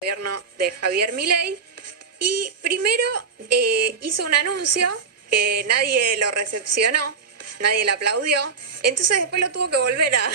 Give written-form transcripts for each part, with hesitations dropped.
gobierno de Javier Milei y primero hizo un anuncio que nadie lo recepcionó, nadie le aplaudió, entonces después lo tuvo que volver a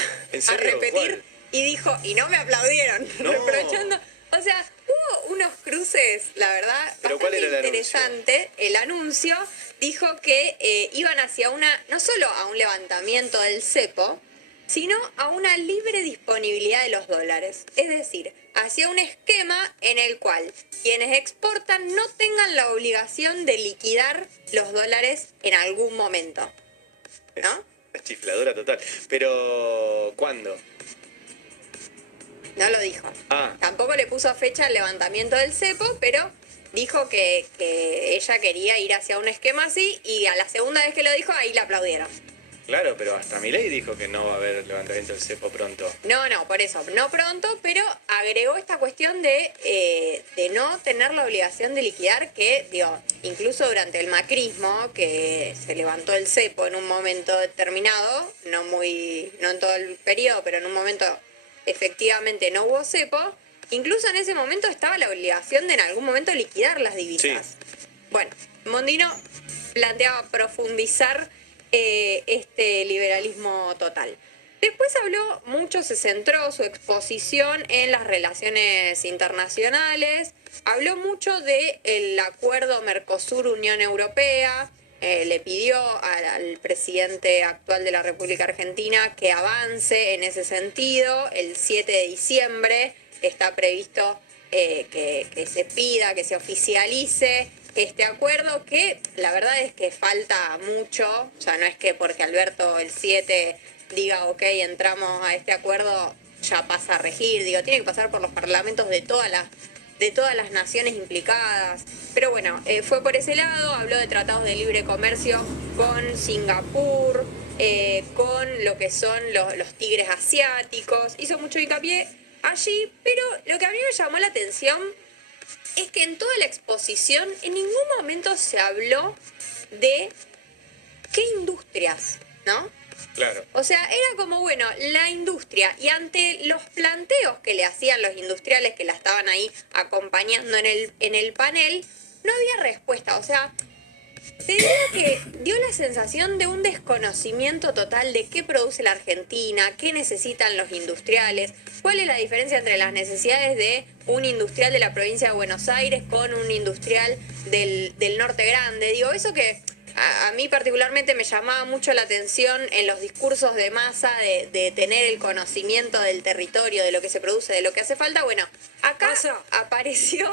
repetir. ¿Cuál? Y dijo, y no me aplaudieron, no. Reprochando, o sea, hubo unos cruces, la verdad, bastante interesante. El anuncio dijo que iban hacia no solo a un levantamiento del cepo, sino a una libre disponibilidad de los dólares. Es decir, hacia un esquema en el cual quienes exportan no tengan la obligación de liquidar los dólares en algún momento. ¿No? Es chifladora total. Pero, ¿cuándo? No lo dijo. Tampoco le puso fecha al levantamiento del cepo, pero dijo que ella quería ir hacia un esquema así y a la segunda vez que lo dijo, ahí le aplaudieron. Claro, pero hasta Milei dijo que no va a haber levantamiento del cepo pronto. No, por eso, no pronto, pero agregó esta cuestión de no tener la obligación de liquidar, que, digo, incluso durante el macrismo, que se levantó el cepo en un momento determinado, no en todo el periodo, pero en un momento efectivamente no hubo cepo, incluso en ese momento estaba la obligación de en algún momento liquidar las divisas. Sí. Bueno, Mondino planteaba profundizar este liberalismo total. Después habló mucho, se centró su exposición en las relaciones internacionales, habló mucho del acuerdo Mercosur-Unión Europea, le pidió al presidente actual de la República Argentina que avance en ese sentido. El 7 de diciembre está previsto que se pida, que se oficialice este acuerdo, que la verdad es que falta mucho, o sea, no es que porque Alberto el 7 diga, ok, entramos a este acuerdo, ya pasa a regir, digo, tiene que pasar por los parlamentos de todas las naciones implicadas. Pero bueno, fue por ese lado, habló de tratados de libre comercio con Singapur, con lo que son los tigres asiáticos, hizo mucho hincapié allí, pero lo que a mí me llamó la atención es que en toda la exposición en ningún momento se habló de qué industrias, ¿no? Claro. O sea, era como, bueno, la industria, y ante los planteos que le hacían los industriales que la estaban ahí acompañando en el panel, no había respuesta. O sea, te digo que dio la sensación de un desconocimiento total de qué produce la Argentina, qué necesitan los industriales, cuál es la diferencia entre las necesidades de un industrial de la provincia de Buenos Aires con un industrial del Norte Grande. Digo, eso que a mí particularmente me llamaba mucho la atención en los discursos de masa de tener el conocimiento del territorio, de lo que se produce, de lo que hace falta. Bueno, acá apareció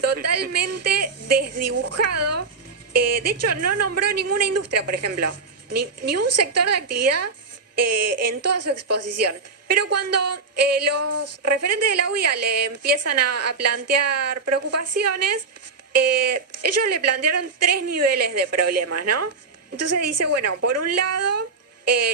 totalmente desdibujado. De hecho, no nombró ninguna industria, por ejemplo, ni un sector de actividad en toda su exposición. Pero cuando los referentes de la UIA le empiezan a plantear preocupaciones, ellos le plantearon 3 niveles de problemas, ¿no? Entonces dice, bueno, por un lado,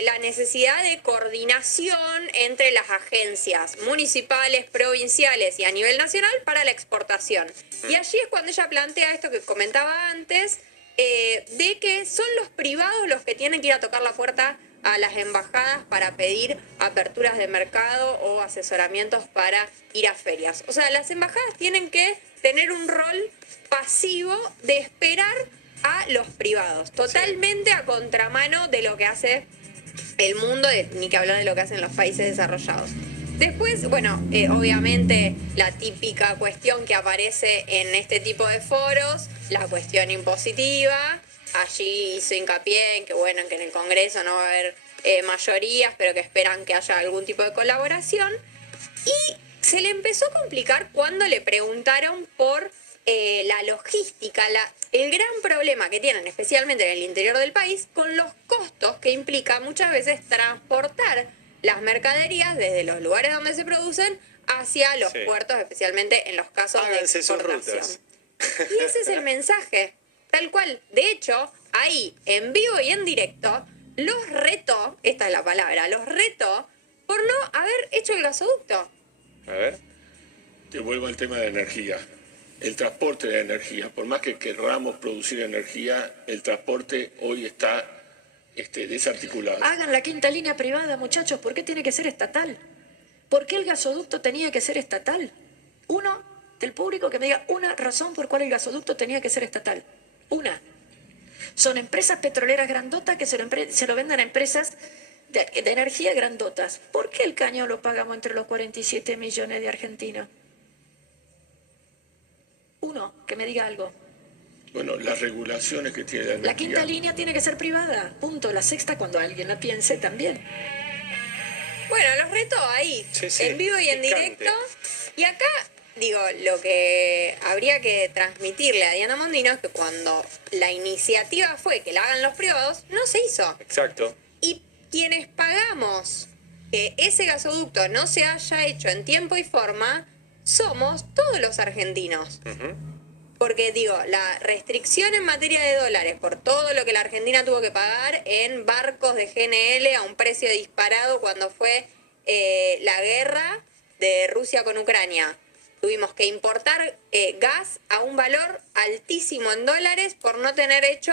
la necesidad de coordinación entre las agencias municipales, provinciales y a nivel nacional para la exportación. Y allí es cuando ella plantea esto que comentaba antes, de que son los privados los que tienen que ir a tocar la puerta a las embajadas para pedir aperturas de mercado o asesoramientos para ir a ferias. O sea, las embajadas tienen que tener un rol pasivo de esperar a los privados, totalmente a contramano de lo que hace el mundo, ni que hablar de lo que hacen los países desarrollados. Después, bueno, obviamente la típica cuestión que aparece en este tipo de foros, la cuestión impositiva. Allí hizo hincapié en que, bueno, en que en el Congreso no va a haber mayorías, pero que esperan que haya algún tipo de colaboración. Y se le empezó a complicar cuando le preguntaron por la logística, el gran problema que tienen, especialmente en el interior del país, con los costos que implica muchas veces transportar las mercaderías desde los lugares donde se producen hacia los puertos, especialmente en los casos de exportación. Y ese es el mensaje, tal cual. De hecho, ahí, en vivo y en directo, los retó, esta es la palabra, los retó por no haber hecho el gasoducto. A ver. Te vuelvo al tema de energía. El transporte de energía, por más que querramos producir energía, el transporte hoy está desarticulado. Hagan la quinta línea privada, muchachos. ¿Por qué tiene que ser estatal? ¿Por qué el gasoducto tenía que ser estatal? Uno, del público que me diga una razón por cual el gasoducto tenía que ser estatal. Una. Son empresas petroleras grandotas que se lo venden a empresas de energía grandotas. ¿Por qué el cañón lo pagamos entre los 47 millones de argentinos? Uno, que me diga algo. Bueno, las regulaciones que tiene la energía. La quinta línea tiene que ser privada, punto. La sexta, cuando alguien la piense, también. Bueno, los reto ahí, Sí, sí, en vivo y en picante. directo. Y acá, digo, lo que habría que transmitirle a Diana Mondino es que cuando la iniciativa fue que la hagan los privados, no se hizo. Exacto. Y quienes pagamos que ese gasoducto no se haya hecho en tiempo y forma, somos todos los argentinos. Ujú. Porque digo, la restricción en materia de dólares por todo lo que la Argentina tuvo que pagar en barcos de GNL a un precio disparado cuando fue la guerra de Rusia con Ucrania. Tuvimos que importar gas a un valor altísimo en dólares por no tener hecho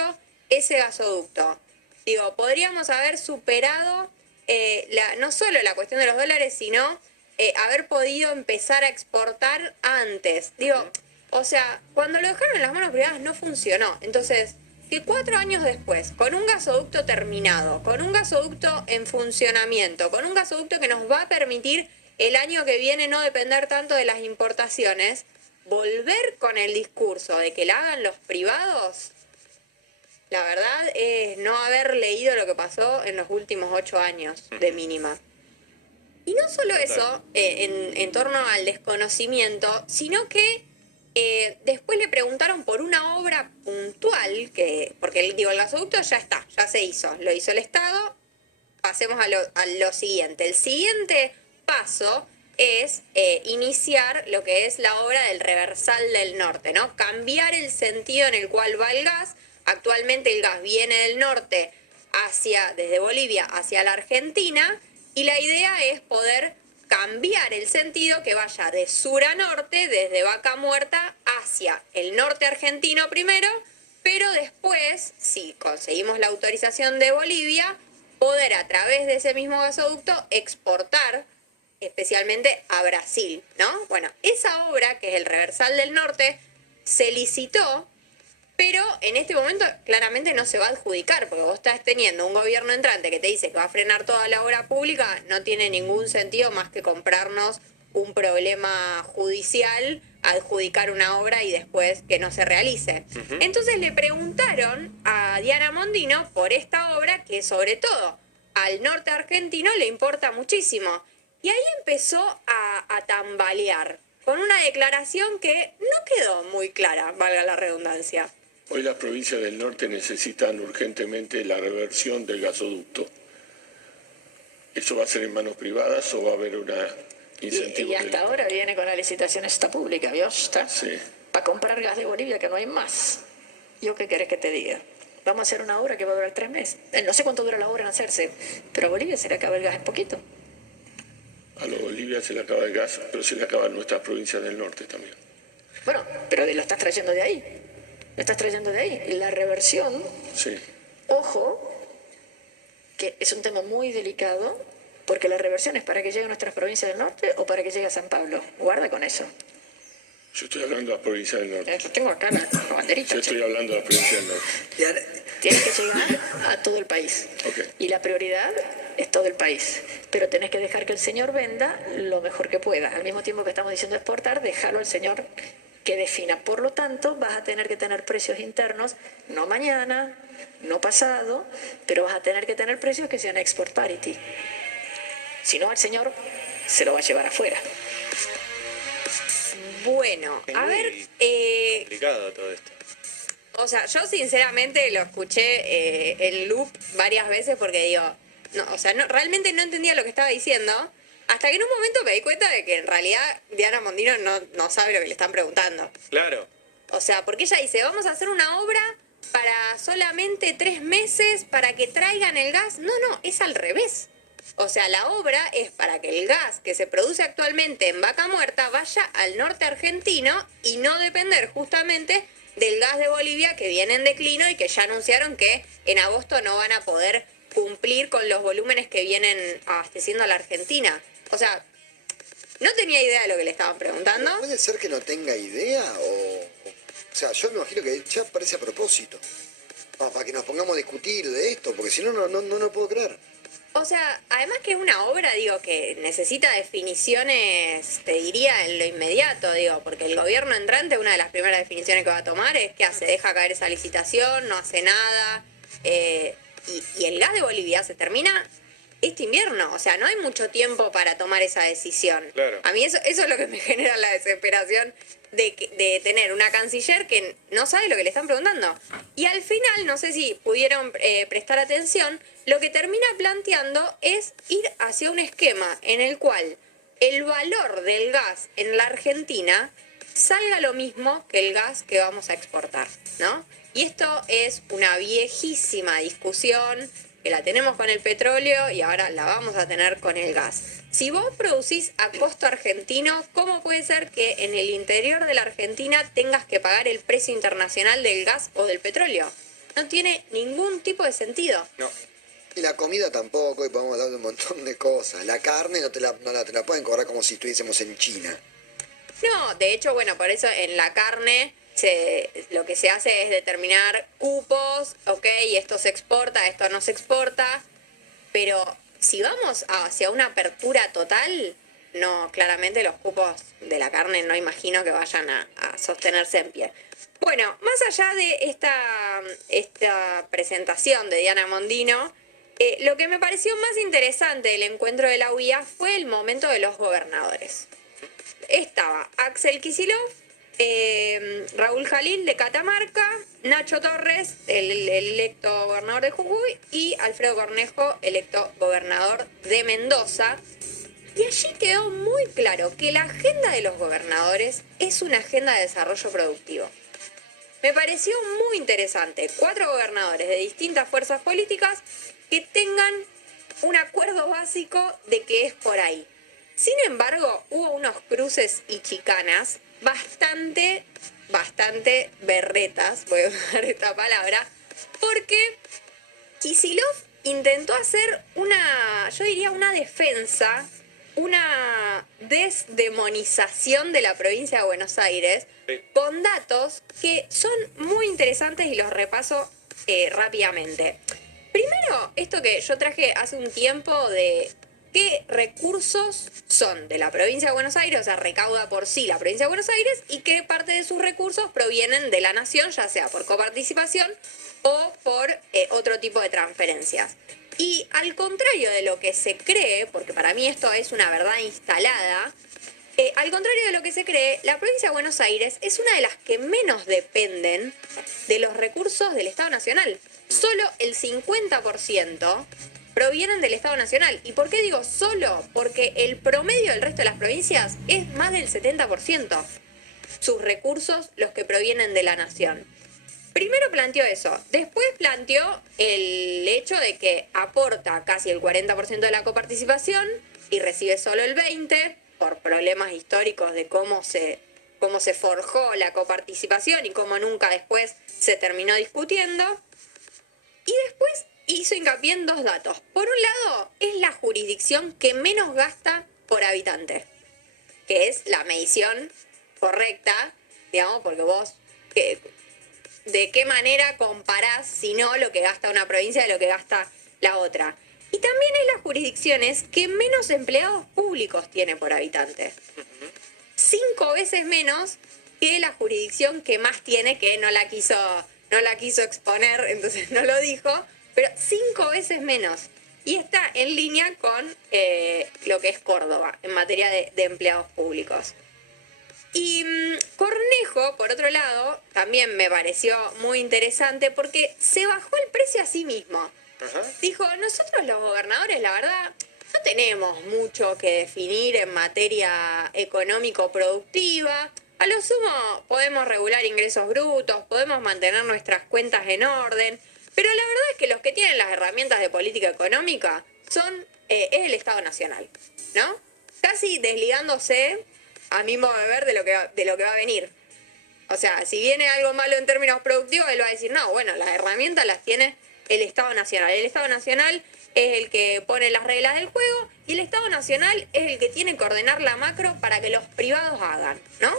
ese gasoducto. Digo, podríamos haber superado no solo la cuestión de los dólares, sino haber podido empezar a exportar antes. Digo, o sea, cuando lo dejaron en las manos privadas no funcionó. Entonces, que 4 años después, con un gasoducto terminado, con un gasoducto en funcionamiento, con un gasoducto que nos va a permitir el año que viene no depender tanto de las importaciones, volver con el discurso de que la hagan los privados, la verdad es no haber leído lo que pasó en los últimos 8 años de mínima. Y no solo eso, en torno al desconocimiento, sino que después le preguntaron por una obra puntual, porque el gasoducto ya está, ya se hizo, lo hizo el Estado. Pasemos a lo siguiente. El siguiente paso es iniciar lo que es la obra del reversal del norte, ¿no? Cambiar el sentido en el cual va el gas. Actualmente el gas viene del norte desde Bolivia hacia la Argentina, y la idea es poder cambiar el sentido, que vaya de sur a norte, desde Vaca Muerta hacia el norte argentino primero, pero después, si conseguimos la autorización de Bolivia, poder a través de ese mismo gasoducto exportar especialmente a Brasil, ¿no? Bueno, esa obra, que es el Reversal del Norte, se licitó, pero en este momento claramente no se va a adjudicar, porque vos estás teniendo un gobierno entrante que te dice que va a frenar toda la obra pública. No tiene ningún sentido más que comprarnos un problema judicial, adjudicar una obra y después que no se realice. Entonces le preguntaron a Diana Mondino por esta obra, que sobre todo al norte argentino le importa muchísimo. Y ahí empezó a tambalear, con una declaración que no quedó muy clara, valga la redundancia. Hoy las provincias del norte necesitan urgentemente la reversión del gasoducto. ¿Eso va a ser en manos privadas o va a haber una incentivo? Y hasta ahora viene con la licitación esta pública, ¿vio? Está. Sí. Para comprar gas de Bolivia, que no hay más. ¿Yo qué querés que te diga? Vamos a hacer una obra que va a durar 3 meses. No sé cuánto dura la obra en hacerse, pero a Bolivia se le acaba el gas en poquito. A los Bolivia se le acaba el gas, pero se le acaban nuestras provincias del norte también. Bueno, pero lo estás trayendo de ahí. Lo estás trayendo de ahí. Y la reversión, Sí. ojo, que es un tema muy delicado, porque la reversión es para que llegue a nuestras provincias del norte o para que llegue a San Pablo. Guarda con eso. Yo estoy hablando de las provincias del norte. Lo tengo acá la banderita. Yo estoy hablando de las provincias del norte. Tiene que llegar a todo el país. Ok. Y la prioridad es todo el país. Pero tenés que dejar que el señor venda lo mejor que pueda. Al mismo tiempo que estamos diciendo exportar, déjalo al señor que defina. Por lo tanto, vas a tener que tener precios internos, no mañana, no pasado, pero vas a tener que tener precios que sean export parity. Si no, al señor se lo va a llevar afuera. Bueno, Es a muy ver, complicado todo esto. o sea, yo sinceramente lo escuché en loop varias veces porque digo, no, o sea, no, realmente no entendía lo que estaba diciendo, hasta que en un momento me di cuenta de que en realidad Diana Mondino no sabe lo que le están preguntando. Claro. O sea, porque ella dice, vamos a hacer una obra para solamente 3 meses para que traigan el gas. No, es al revés. O sea, la obra es para que el gas que se produce actualmente en Vaca Muerta vaya al norte argentino y no depender justamente del gas de Bolivia, que viene en declino y que ya anunciaron que en agosto no van a poder cumplir con los volúmenes que vienen abasteciendo a la Argentina. O sea, no tenía idea de lo que le estaban preguntando. ¿Puede ser que no tenga idea? O sea, yo me imagino que ya parece a propósito. Para que nos pongamos a discutir de esto, porque si no, no lo puedo creer. O sea, además que es una obra, digo, que necesita definiciones, te diría, en lo inmediato, digo, porque el gobierno entrante, una de las primeras definiciones que va a tomar es que hace, deja caer esa licitación, no hace nada, y el gas de Bolivia se termina este invierno, o sea, no hay mucho tiempo para tomar esa decisión. Claro. A mí eso es lo que me genera la desesperación de tener una canciller que no sabe lo que le están preguntando. Y al final, no sé si pudieron prestar atención, lo que termina planteando es ir hacia un esquema en el cual el valor del gas en la Argentina salga lo mismo que el gas que vamos a exportar, ¿no? Y esto es una viejísima discusión que la tenemos con el petróleo y ahora la vamos a tener con el gas. Si vos producís a costo argentino, ¿cómo puede ser que en el interior de la Argentina tengas que pagar el precio internacional del gas o del petróleo? No tiene ningún tipo de sentido. No. Y la comida tampoco, y podemos hablar de un montón de cosas. La carne no te la pueden cobrar como si estuviésemos en China. No, de hecho, bueno, por eso en la carne lo que se hace es determinar cupos, ok, esto se exporta, esto no se exporta, pero si vamos hacia una apertura total, no, claramente los cupos de la carne no imagino que vayan a sostenerse en pie. Bueno, más allá de esta presentación de Diana Mondino, lo que me pareció más interesante del encuentro de la UIA fue el momento de los gobernadores. Estaba Axel Kicillof, Raúl Jalil de Catamarca, Nacho Torres, el electo gobernador de Jujuy, y Alfredo Cornejo, electo gobernador de Mendoza. Y allí quedó muy claro que la agenda de los gobernadores es una agenda de desarrollo productivo. Me pareció muy interesante, 4 gobernadores de distintas fuerzas políticas que tengan un acuerdo básico de que es por ahí. Sin embargo, hubo unos cruces y chicanas bastante berretas, voy a usar esta palabra, porque Kicillof intentó hacer yo diría una defensa, una desdemonización de la provincia de Buenos Aires, Sí. con datos que son muy interesantes y los repaso rápidamente. Primero, esto que yo traje hace un tiempo de qué recursos son de la provincia de Buenos Aires, o sea, recauda por sí la provincia de Buenos Aires, y qué parte de sus recursos provienen de la nación, ya sea por coparticipación o por otro tipo de transferencias. Y al contrario de lo que se cree, porque para mí esto es una verdad instalada, al contrario de lo que se cree, la provincia de Buenos Aires es una de las que menos dependen de los recursos del Estado Nacional. Solo el 50% provienen del Estado Nacional. ¿Y por qué digo solo? Porque el promedio del resto de las provincias es más del 70%. Sus recursos, los que provienen de la nación. Primero planteó eso. Después planteó el hecho de que aporta casi el 40% de la coparticipación y recibe solo el 20% por problemas históricos de cómo se forjó la coparticipación y cómo nunca después se terminó discutiendo. Y después hizo hincapié en 2 datos. Por un lado, es la jurisdicción que menos gasta por habitante, que es la medición correcta, digamos, porque vos, ¿de qué manera comparás, si no, lo que gasta una provincia de lo que gasta la otra? Y también es las jurisdicciones que menos empleados públicos tiene por habitante. 5 veces menos que la jurisdicción que más tiene, que no la quiso exponer, entonces no lo dijo, pero 5 veces menos. Y está en línea con lo que es Córdoba en materia de empleados públicos. Y Cornejo, por otro lado, también me pareció muy interesante porque se bajó el precio a sí mismo. Ajá. Dijo, nosotros los gobernadores, la verdad, no tenemos mucho que definir en materia económico-productiva. A lo sumo podemos regular ingresos brutos, podemos mantener nuestras cuentas en orden, pero la verdad es que los que tienen las herramientas de política económica es el Estado Nacional, ¿no? Casi desligándose, a mi modo de ver, de lo que va a venir. O sea, si viene algo malo en términos productivos, él va a decir, no, bueno, las herramientas las tiene el Estado Nacional. El Estado Nacional es el que pone las reglas del juego y el Estado Nacional es el que tiene que ordenar la macro para que los privados hagan, ¿no?